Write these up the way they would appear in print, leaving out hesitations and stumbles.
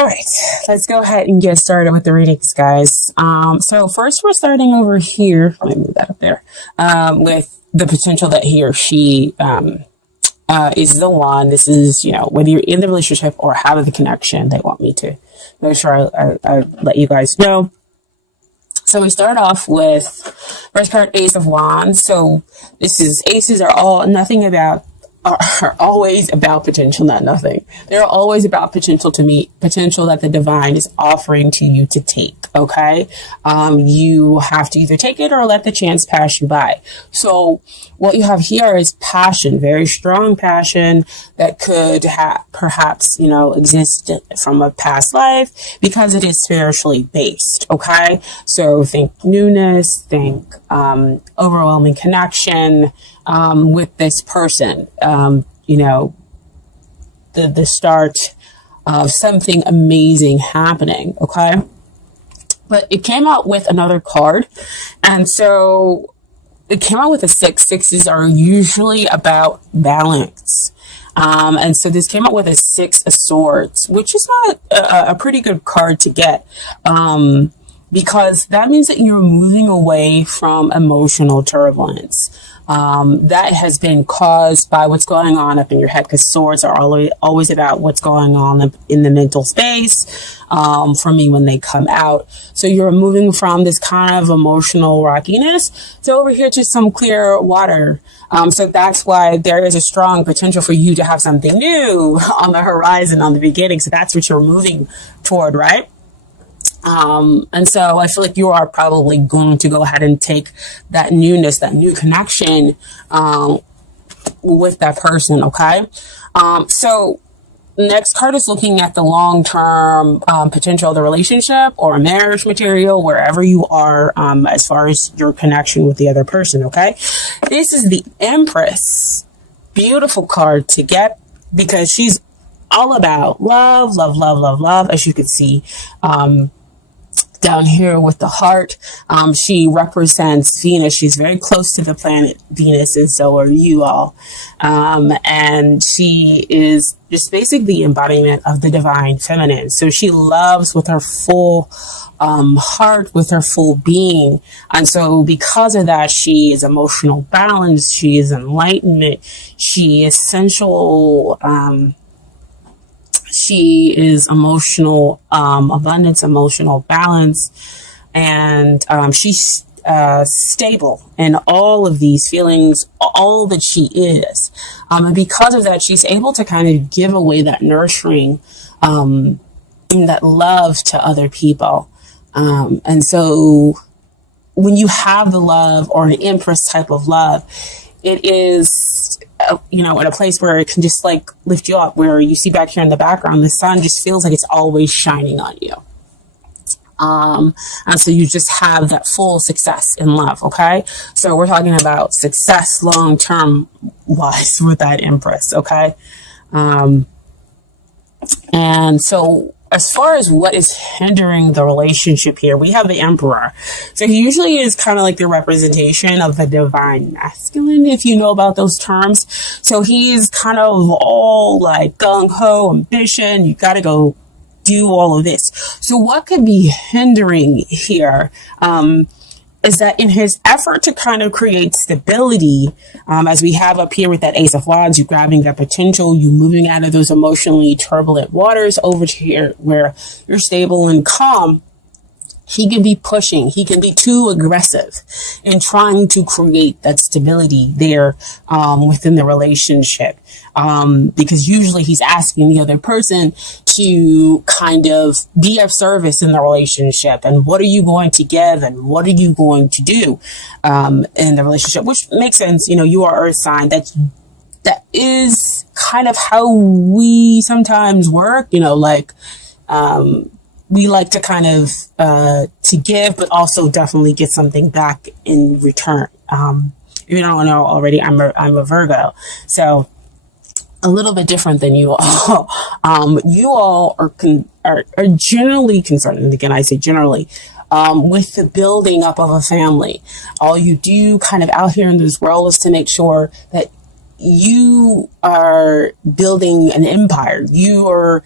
All right, let's go ahead and get started with the readings, guys. So first we're starting over here. Let me move that up there. With the potential that he or she is the one. This is, whether you're in the relationship or have the connection, they want me to make sure I let you guys know. So we start off with first card, Ace of Wands. So this is aces are always about potential, not nothing. They're always about potential to meet, potential that the divine is offering to you to take. Okay. You have to either take it or let the chance pass you by. So what you have here is passion, very strong passion that could perhaps, exist from a past life because it is spiritually based. Okay. So think newness, think, overwhelming connection, with this person, the start of something amazing happening. Okay. But it came out with another card. And so it came out with a 6. Sixes are usually about balance. And so this came out with a 6 of Swords, which is not a pretty good card to get. Because that means that you're moving away from emotional turbulence. That has been caused by what's going on up in your head, because swords are always about what's going on in the mental space, for me when they come out. So you're moving from this kind of emotional rockiness to over here to some clear water. So that's why there is a strong potential for you to have something new on the horizon, on the beginning. So that's what you're moving toward, right? And so I feel like you are probably going to go ahead and take that newness, that new connection, with that person. Okay. So next card is looking at the long-term, potential of the relationship or a marriage material, wherever you are, as far as your connection with the other person. Okay. This is the Empress. Beautiful card to get because she's all about love, love, love, love, love, as you can see, down here with the heart. She represents Venus. She's very close to the planet Venus, and so are you all. And she is just basically the embodiment of the divine feminine. So she loves with her full heart, with her full being. And so because of that, she is emotional balance. She is enlightenment. She is sensual, she is emotional abundance, emotional balance, and she's stable in all of these feelings, all that she is. And because of that, she's able to kind of give away that nurturing, and that love to other people. And so when you have the love, or an Empress type of love, it is, in a place where it can just like lift you up, where you see back here in the background, the sun just feels like it's always shining on you. And so you just have that full success in love. Okay. So we're talking about success long-term wise with that Empress. Okay. And so as far as what is hindering the relationship here, we have the Emperor. So he usually is kind of like the representation of the divine masculine, if you know about those terms. So he's kind of all like gung-ho, ambition. You got to go do all of this. So what could be hindering here, is that in his effort to kind of create stability, as we have up here with that Ace of Wands, you grabbing that potential, you moving out of those emotionally turbulent waters over to here where you're stable and calm. He can be pushing. He can be too aggressive in trying to create that stability there, within the relationship. Because usually he's asking the other person to kind of be of service in the relationship. And what are you going to give? And what are you going to do, in the relationship? Which makes sense. You are Earth sign. That is kind of how we sometimes work, we like to kind of, to give, but also definitely get something back in return. If you don't know already, I'm a Virgo. So a little bit different than you all. You all are generally concerned. And again, I say generally, with the building up of a family. All you do kind of out here in this world is to make sure that you are building an empire. You are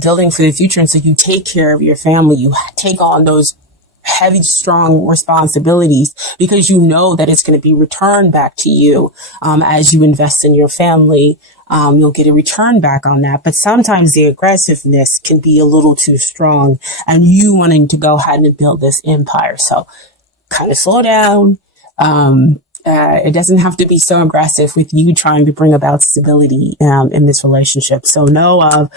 building for the future. And so you take care of your family. You take on those heavy, strong responsibilities because you know that it's going to be returned back to you as you invest in your family. You'll get a return back on that. But sometimes the aggressiveness can be a little too strong and you wanting to go ahead and build this empire. So kind of slow down. It doesn't have to be so aggressive with you trying to bring about stability in this relationship. So know of,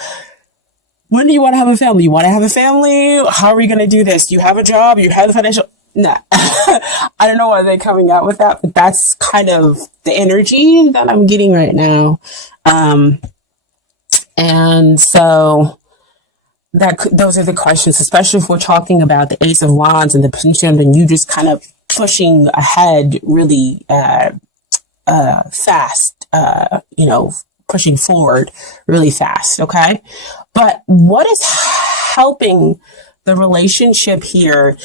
when do you want to have a family? You want to have a family? How are we going to do this? You have a job? You have the financial? Nah. I don't know why they're coming out with that, but that's kind of the energy that I'm getting right now. And so those are the questions, especially if we're talking about the Ace of Wands and the Pendulum, and you just kind of pushing ahead really fast, pushing forward really fast, okay? But what is helping the relationship here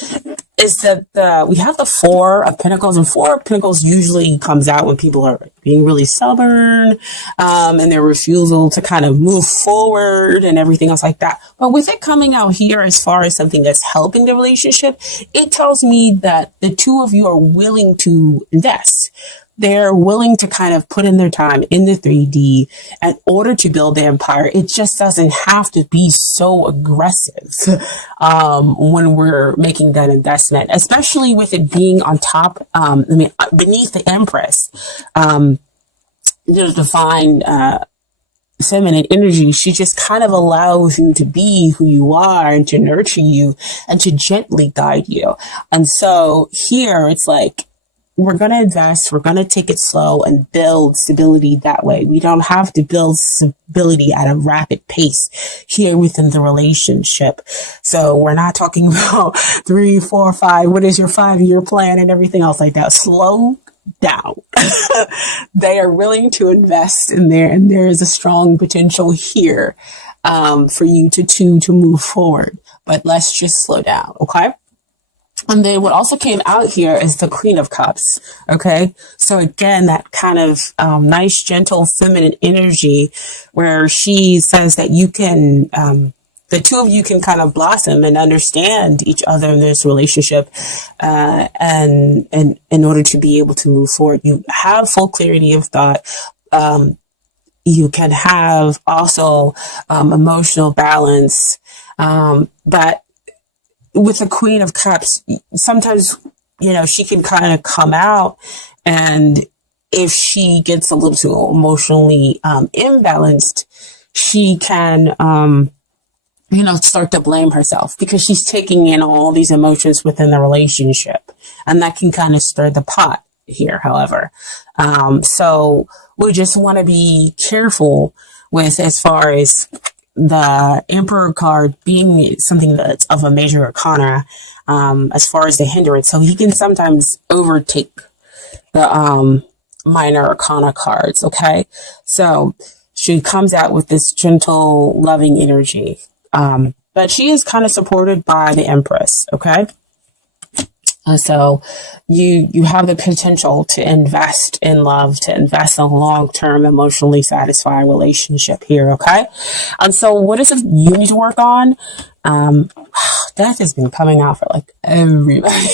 is that we have the Four of Pentacles, and Four of Pentacles usually comes out when people are being really stubborn, and their refusal to kind of move forward and everything else like that. But with it coming out here as far as something that's helping the relationship, it tells me that the two of you are willing to invest. They're willing to kind of put in their time in the 3D in order to build the empire. It just doesn't have to be so aggressive when we're making that investment, especially with it being on top, beneath the Empress, the divine feminine energy. She just kind of allows you to be who you are and to nurture you and to gently guide you. And so here it's like, we're going to invest, we're going to take it slow and build stability that way. We don't have to build stability at a rapid pace here within the relationship. So we're not talking about 3, 4, 5, what is your 5-year plan and everything else like that. Slow down. They are willing to invest in there, and there is a strong potential here for you to move forward. But let's just slow down, okay? And then what also came out here is the Queen of Cups. Okay. So again, that kind of nice, gentle, feminine energy where she says that you can, the two of you can kind of blossom and understand each other in this relationship. And in order to be able to move forward, you have full clarity of thought. You can have also, emotional balance. But with the Queen of Cups, sometimes, she can kind of come out, and if she gets a little too emotionally imbalanced, she can, start to blame herself because she's taking in all these emotions within the relationship, and that can kind of stir the pot here, however. So we just want to be careful with as far as the Emperor card being something that's of a major arcana, as far as the hindrance. So he can sometimes overtake the minor arcana cards, okay? So she comes out with this gentle, loving energy. But she is kind of supported by the Empress, okay? So you have the potential to invest in love, to invest in a long-term, emotionally satisfying relationship here, okay? And so what is it you need to work on? Death has been coming out for like everybody.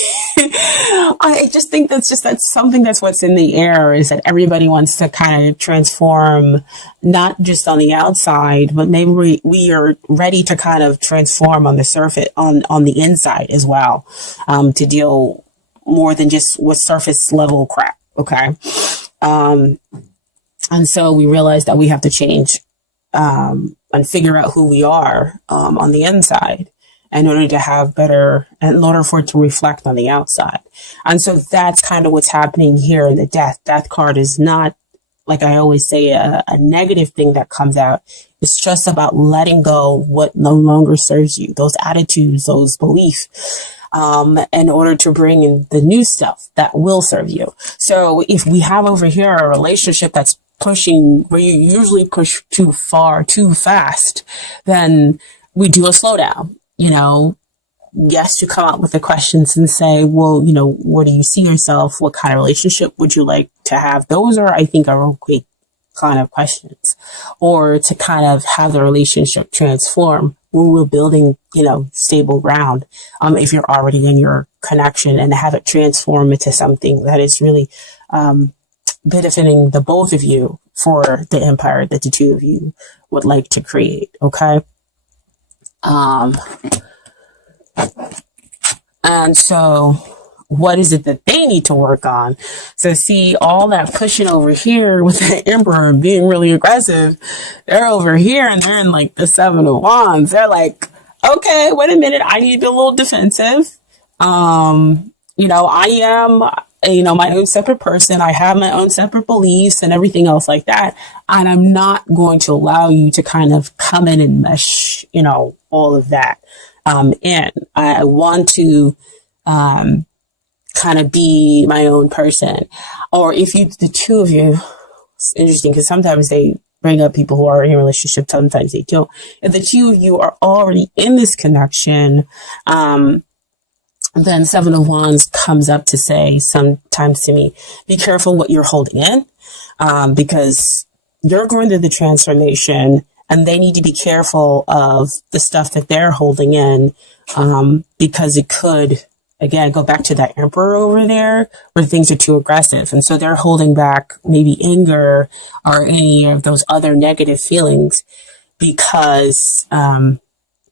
I just think that's something that's what's in the air, is that everybody wants to kind of transform, not just on the outside, but maybe we are ready to kind of transform on the surface, on the inside as well, to deal more than just with surface level crap. Okay. And so we realize that we have to change, and figure out who we are, on the inside, in order to have better, in order for it to reflect on the outside. And so that's kind of what's happening here in the death. Death card is not, like I always say, a negative thing that comes out. It's just about letting go what no longer serves you, those attitudes, those beliefs, in order to bring in the new stuff that will serve you. So if we have over here a relationship that's pushing, where you usually push too far, too fast, then we do a slowdown. Yes, you come out with the questions and say, well, where do you see yourself? What kind of relationship would you like to have? Those are, I think, are kind of questions, or to kind of have the relationship transform when we're building, stable ground. If you're already in your connection, and have it transform into something that is really, benefiting the both of you for the empire that the two of you would like to create. Okay. And so what is it that they need to work on? So see, all that pushing over here with the emperor and being really aggressive, they're over here and they're in like the 7 of Wands. They're like, okay, wait a minute. I need to be a little defensive. I am, my own separate person. I have my own separate beliefs and everything else like that. And I'm not going to allow you to kind of come in and mesh, all of that, in. I want to, kind of be my own person. Or if the two of you, it's interesting because sometimes they bring up people who are in a relationship, sometimes they don't. If the two of you are already in this connection, then 7 of Wands comes up to say sometimes to me, be careful what you're holding in, because you're going through the transformation and they need to be careful of the stuff that they're holding in, because it could, again, go back to that emperor over there where things are too aggressive. And so they're holding back maybe anger or any of those other negative feelings because,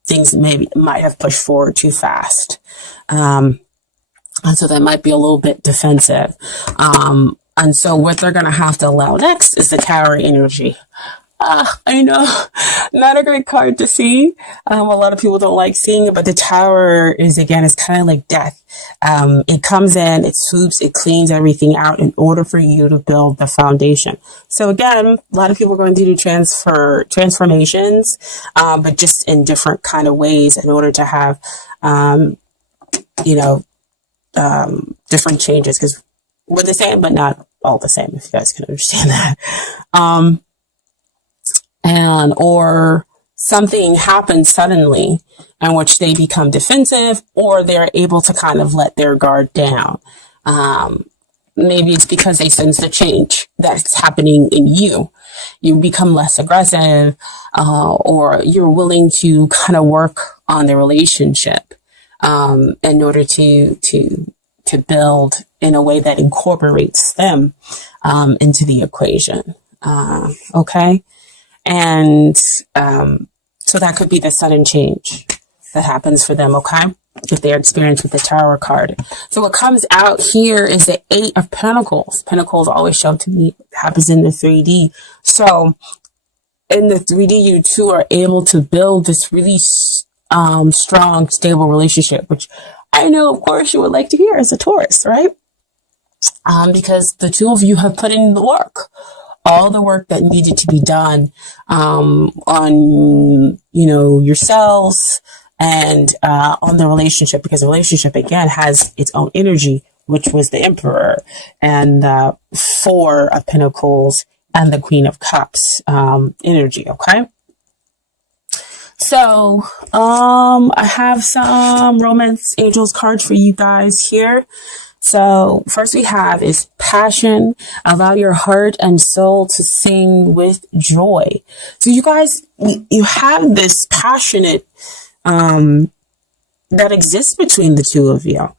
things might have pushed forward too fast. And so they might be a little bit defensive. And so what they're going to have to allow next is the Tower energy. I know, not a great card to see. A lot of people don't like seeing it, but the Tower is kind of like death. It comes in, it swoops, it cleans everything out in order for you to build the foundation. So again, a lot of people are going to do transformations, but just in different kind of ways in order to have, different changes, because we're the same, but not all the same, if you guys can understand that. Or something happens suddenly in which they become defensive, or they're able to kind of let their guard down. Maybe it's because they sense the change that's happening in you. You become less aggressive, or you're willing to kind of work on the relationship, in order to build in a way that incorporates them, into the equation. Okay. And so that could be the sudden change that happens for them, okay? If they're experienced with the Tower card. So what comes out here is the 8 of Pentacles. Pentacles always show to me happens in the 3D. So in the 3D, you two are able to build this really strong, stable relationship, which I know, of course, you would like to hear as a Taurus, right? Because the two of you have put in the work. All the work that needed to be done, on, yourselves and, on the relationship, because the relationship again has its own energy, which was the Emperor and, 4 of Pentacles and the Queen of Cups, energy. Okay. So, I have some Romance Angels cards for you guys here. So first we have is passion. Allow your heart and soul to sing with joy. So you guys, you have this passionate, that exists between the two of you.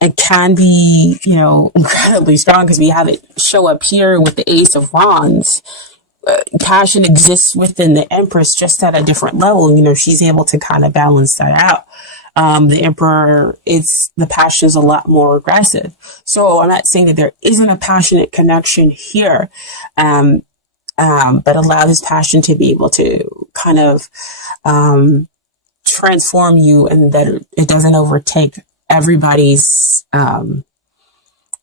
It can be, incredibly strong because we have it show up here with the Ace of Wands. Passion exists within the Empress just at a different level. She's able to kind of balance that out. The Emperor, the passion is a lot more aggressive. So I'm not saying that there isn't a passionate connection here, but allow this passion to be able to kind of, transform you, and that it doesn't overtake everybody's,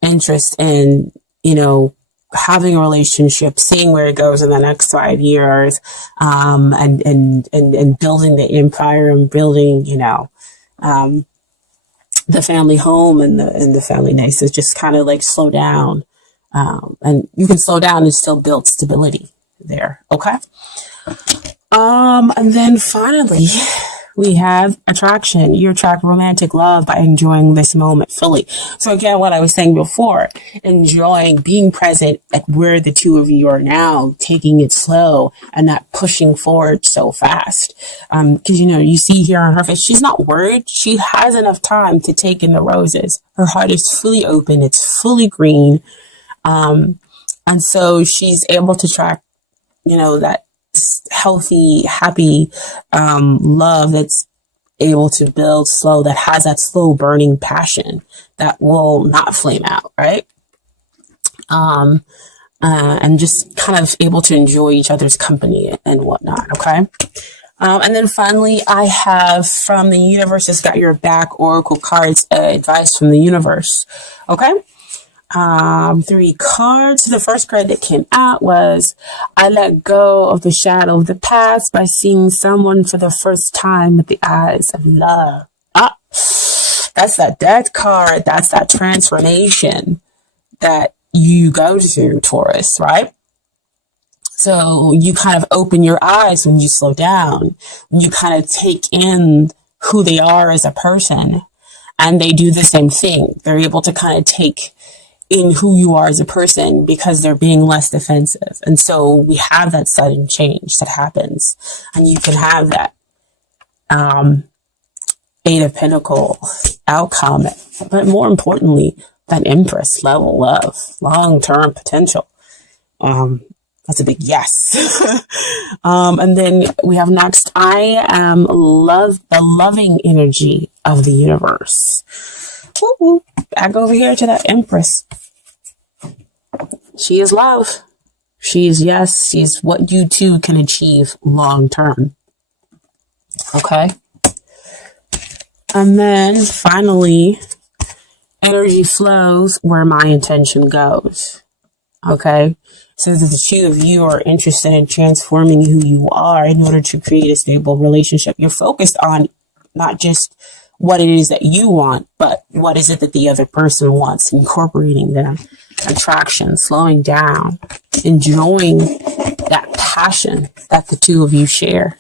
interest in, having a relationship, seeing where it goes in the next 5 years, and building the empire and building, the family home and the family nice is just kind of like slow down. And you can slow down and still build stability there. Okay. And then finally we have attraction. You attract romantic love by enjoying this moment fully. So again, what I was saying before, enjoying being present at where the two of you are now, taking it slow and not pushing forward so fast. Cause you see here on her face, she's not worried. She has enough time to take in the roses. Her heart is fully open. It's fully green. And so she's able to track, that healthy, happy, love that's able to build slow, that has that slow burning passion that will not flame out, right? And just kind of able to enjoy each other's company and whatnot, okay? And then finally, I have from the Universe's Got Your Back Oracle cards, advice from the universe, okay? 3 cards. The first card that came out was, I let go of the shadow of the past by seeing someone for the first time with the eyes of love. That's that death card. That's that transformation that you go to, Taurus, right? So you kind of open your eyes when you slow down, when you kind of take in who they are as a person, and they do the same thing. They're able to kind of take in who you are as a person because they're being less defensive. And so we have that sudden change that happens, and you can have that Eight of Pentacles outcome, but more importantly, that Empress level love, long-term potential. That's a big yes. And then we have next, I am the loving energy of the universe. Woo-woo. Back over here to that Empress. She is love. She is yes. She is what you too can achieve long term. Okay. And then finally, energy flows where my intention goes. Okay. So that the two of you are interested in transforming who you are in order to create a stable relationship. You're focused on not just what it is that you want, but what is it that the other person wants, incorporating them, attraction, slowing down, enjoying that passion that the two of you share.